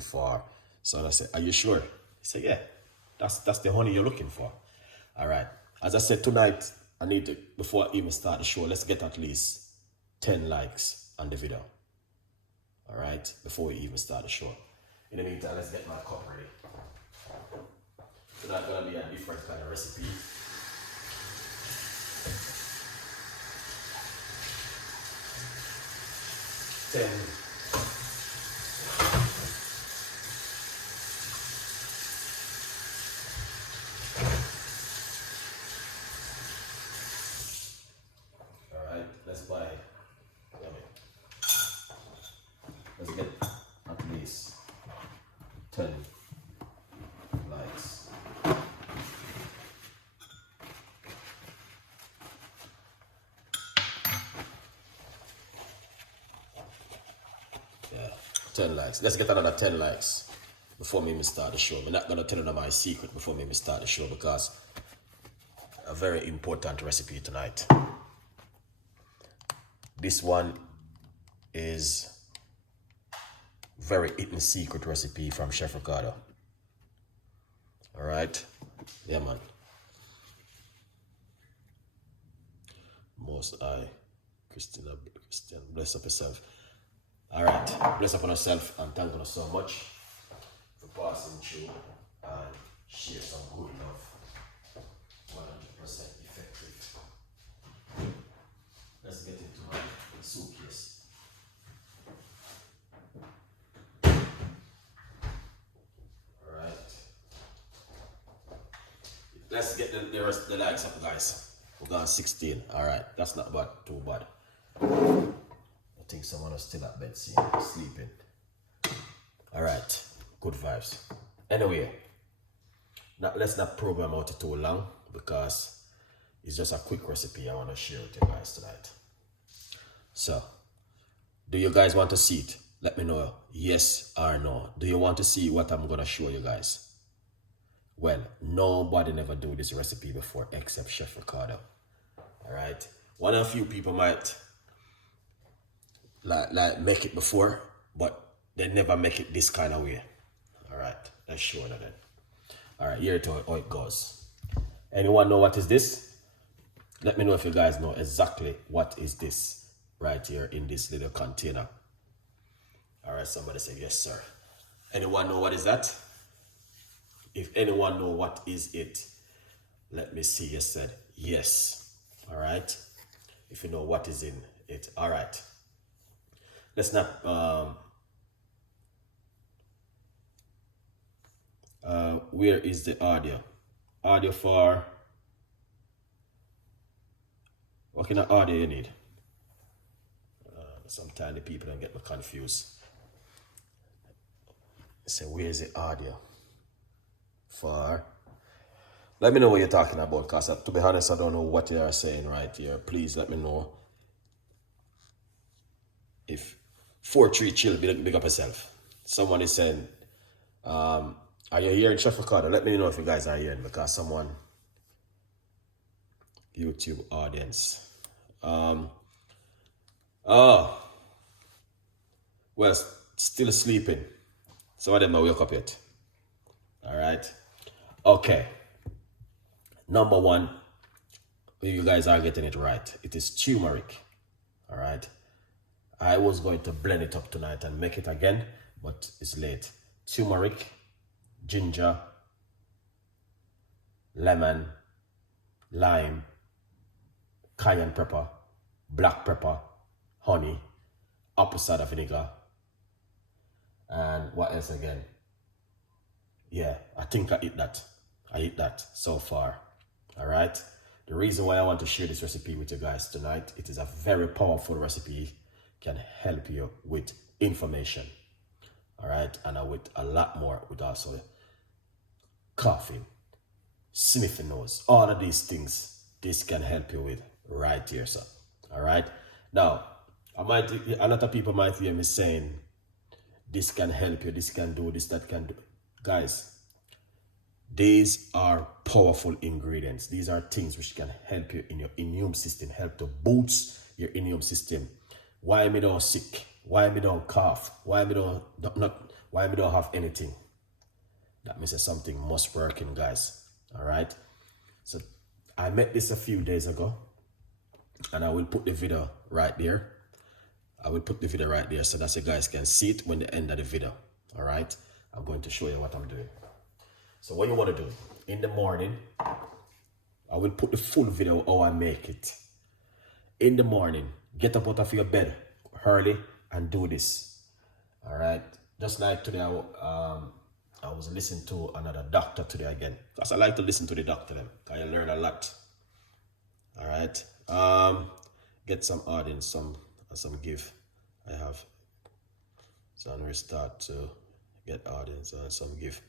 for. So I said, are you sure? He said, yeah, that's the honey you're looking for. All right. As I said, tonight, I need to, before I even start the show, let's get at least 10 likes on the video. All right, before we even start the show. In the meantime, let's get my cup ready. So that's gonna be a different kind of recipe. Ten. All right, let's buy. Let's get at least 10 likes. Yeah, 10 likes. Let's get another 10 likes before we even start the show. I'm not gonna tell you my secret before we even start the show because a very important recipe tonight. This one is very hidden secret recipe from Chef Ricardo. All right, yeah, man. Most I, Christian, bless up yourself. All right, bless up on yourself and thank you so much for passing through and share some good love. 100% effective. Let's get into my suitcase. Let's get the rest of the likes up, guys. We're going 16. All right, that's not bad, too bad. I think someone is still at bed, sleeping. All right, good vibes. Anyway, let's not program out it too long because it's just a quick recipe I want to share with you guys tonight. So, do you guys want to see it? Let me know yes or no. Do you want to see what I'm going to show you guys? Well, nobody never do this recipe before except Chef Ricardo. All right. One or a few people might like make it before, but they never make it this kind of way. All right. Let's show you then. All right. Here to how it goes. Anyone know what is this? Let me know if you guys know exactly what is this right here in this little container. All right. Somebody say yes, sir. Anyone know what is that? If anyone know what is it, let me see. You said yes. All right. If you know what is in it. All right. Let's not where is the audio? Audio for what kind of audio you need? Sometimes the people don't get me confused. So where is the audio? For let me know what you're talking about, because to be honest, I don't know what you are saying right here. Please let me know. If 4-3 chill, big up yourself. Someone is saying, are you hearing Chef Ricardo? Let me know if you guys are hearing, because someone YouTube audience. Oh, well, still sleeping. Some of them are wake up yet. All right. Okay. Number one, you guys are getting it right. It is turmeric. All right. I was going to blend it up tonight and make it again, but it's late. Turmeric, ginger, lemon, lime, cayenne pepper, black pepper, honey, apple cider vinegar, and what else again? Yeah, I think I eat that. I eat that so far. All right. The reason why I want to share this recipe with you guys tonight, it is a very powerful recipe, can help you with information. All right. And with a lot more, with also coughing, sniffing nose, all of these things, this can help you with right here, sir. All right. Now, a lot of people might hear me saying, this can help you, this can do this, that can do. Guys, these are powerful ingredients. These are things which can help you in your immune system, help to boost your immune system. Why me don't sick? Why me don't cough? Why me don't why we don't have anything? That means something must working, guys. All right. So I met this a few days ago, and I will put the video right there. I will put the video right there so that you guys can see it when the end of the video. All right. I'm going to show you what I'm doing. So what you want to do in the morning, I will put the full video how I make it. In the morning, get up out of your bed early and do this. All right. Just like today, I was listening to another doctor today again. Because I like to listen to the doctor then. I learn a lot. All right. Get some audience, some give. I have. So I'm going to start to get audience and some give.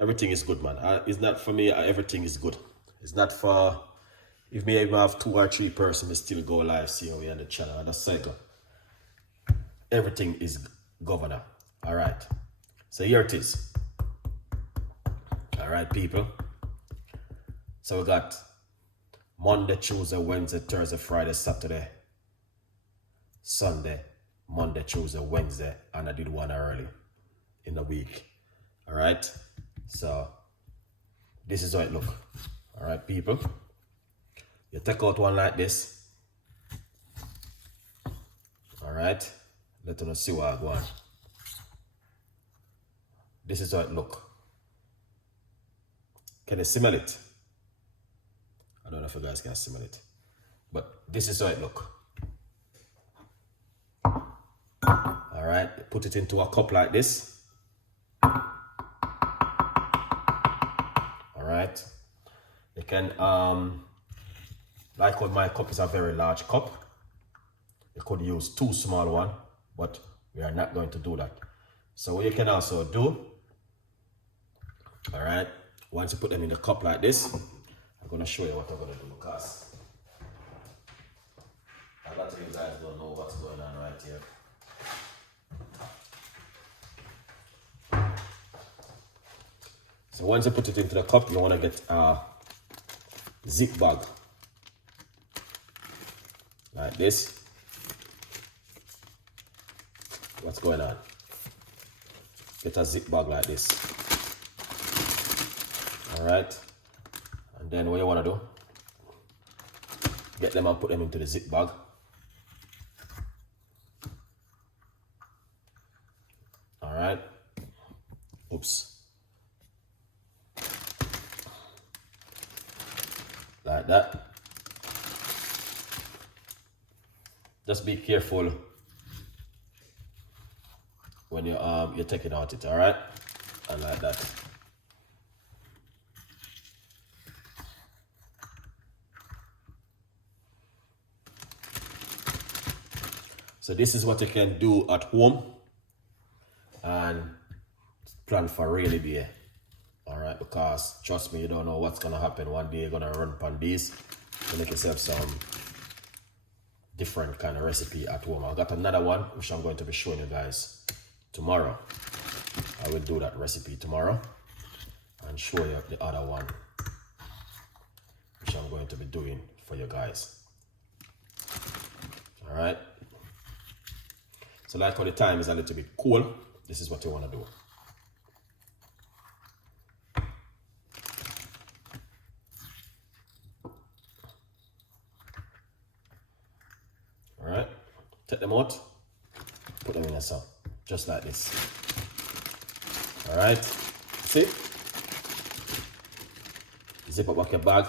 Everything is good, man. It's not for me. Everything is good. It's not for, if me even have 2 or 3 persons, still go live, see how we on the channel. And that's cycle. Everything is governor. All right. So here it is. All right, people. So we got Monday, Tuesday, Wednesday, Thursday, Friday, Saturday, Sunday, Monday, Tuesday, Wednesday, and I did one early in the week. All right. So this is how it look. All right, people. You take out one like this. All right. Let us see what I want. This is how it look. Can you smell it? I don't know if you guys can smell it, but this is how it look. All right, put it into a cup like this. All right, you can like what my cup is a very large cup. You could use 2 small ones, but we are not going to do that. So what you can also do, all right, once you put them in the cup like this, I'm going to show you what I'm going to do, because a lot of you guys don't know what's going on right here. So once you put it into the cup, you want to get a zip bag like this. What's going on? Get a zip bag like this. All right. And then what you want to do, get them and put them into the zip bag. All right. Oops. Like that. Just be careful when you're taking out it, all right? And like that. So this is what you can do at home and plan for really be. All right, because trust me, you don't know what's gonna happen. One day you're gonna run upon these to make yourself some different kind of recipe at home. I got another one which I'm going to be showing you guys tomorrow. I will do that recipe tomorrow and show you the other one which I'm going to be doing for you guys. All right. So like when the time is a little bit cool, this is what you want to do. All right, take them out, put them in a sun, just like this. All right, see? Zip up back your bag.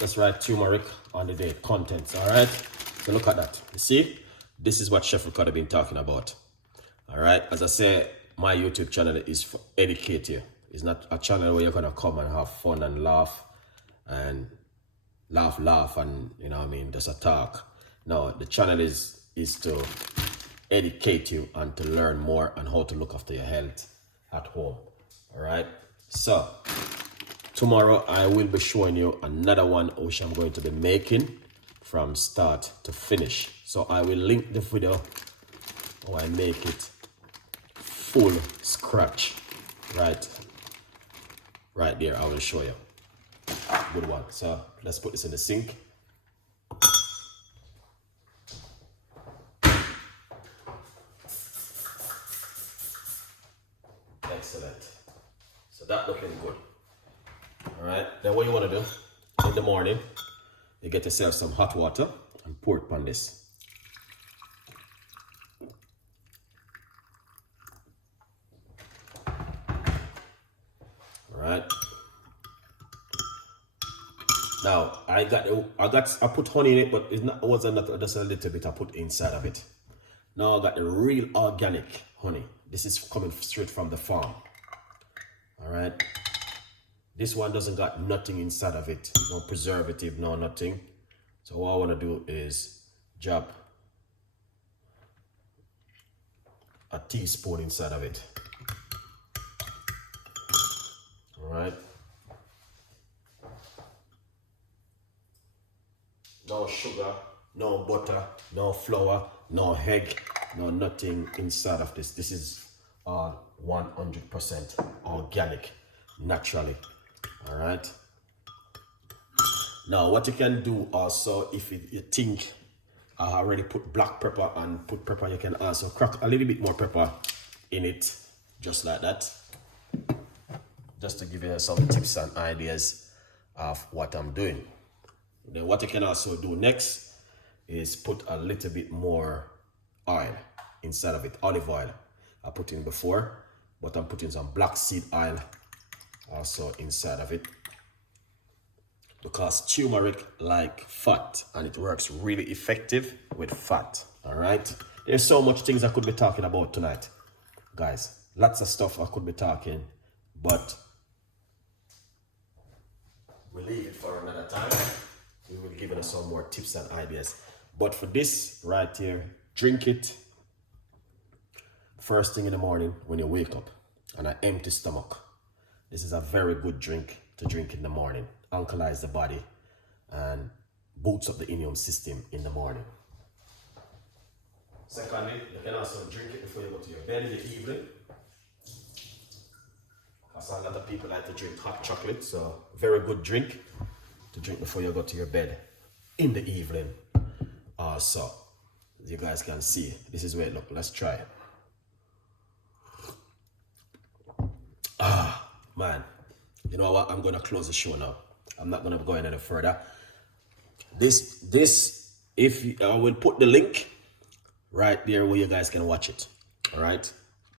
Just write turmeric on the day contents. All right, so look at that. You see, this is what Chef Ricardo been talking about. All right, as I say, my YouTube channel is for educate you. It's not a channel where you're gonna come and have fun and laugh and laugh and, you know what I mean, just a talk. No, the channel is to educate you and to learn more on how to look after your health at home. All right, so tomorrow I will be showing you another one which I'm going to be making from start to finish. So I will link the video how I make it full scratch right there. I will show you. Good one. So let's put this in the sink. Excellent. So that looking good. All right. Then what you want to do in the morning, you get yourself some hot water and pour it on this. All right. Now I put honey in it, but it wasn't just a little bit I put inside of it. Now I got the real organic honey. This is coming straight from the farm. All right. This one doesn't got nothing inside of it. No preservative, no nothing. So what I want to do is drop a teaspoon inside of it. All right. No sugar, no butter, no flour, no egg, no nothing inside of this. This is 100% organic, naturally. All right. Now, what you can do also, if you think I already put black pepper and put pepper, you can also crack a little bit more pepper in it, just like that. Just to give you some tips and ideas of what I'm doing. Then what you can also do next is put a little bit more oil inside of it, olive oil. I put in before, but I'm putting some black seed oil also inside of it, because turmeric like fat and it works really effective with fat. All right, there's so much things I could be talking about tonight, guys. Lots of stuff I could be talking, but we'll leave it for another time. We will give you some more tips and ideas. But for this right here, drink it first thing in the morning when you wake up on an empty stomach. This is a very good drink to drink in the morning. Alkalize the body and boosts up the immune system in the morning. Secondly, you can also drink it before you go to your bed in the evening. Because a lot of people like to drink hot chocolate, so very good drink to drink before you go to your bed in the evening. Also, as you guys can see, this is where it looks. Let's try it. Man, you know what? I'm gonna close the show now. I'm not gonna go any further. I will put the link right there where you guys can watch it. All right.